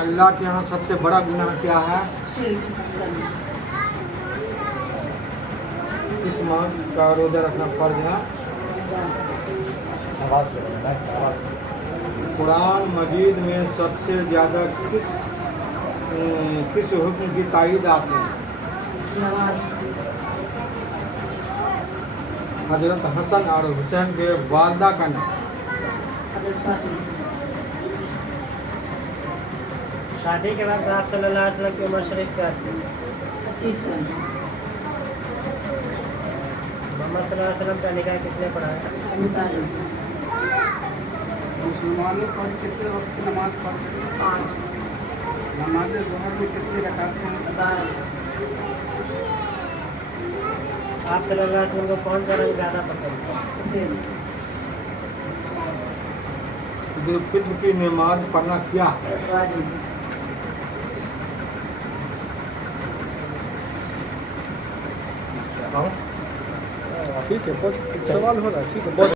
अल्लाह के यहाँ सबसे बड़ा गुनाह क्या है? किस माह का रोज़ा रखना फर्ज है? कुरान मजीद में सबसे ज़्यादा किस हुक्म की तायीद आती है? हजरत हसन और हुसैन के वालदा का नाम? शादी के बाद आप सल्लल्लाहु अलैहि वसल्लम की उम्र शरीफ क्या थी? 25 साल। मोहम्मद सल्लल्लाहु अलैहि वसल्लम का निकाह किसने पढ़ाया? मुसलमानों पर कितने वक्त की नमाज पढ़ते हैं? 5। नमाज ज़ोहर में कितनी रकात हैं? 12। आप सल्लल्लाहु अलैहि वसल्लम को कौन सा रंग ज़्यादा पसंद है? सफेद। ईद उल फित्र की नमाज पढ़ना क्या है? वाजिब। ठीक है, बहुत सवाल हो रहा है, ठीक है बहुत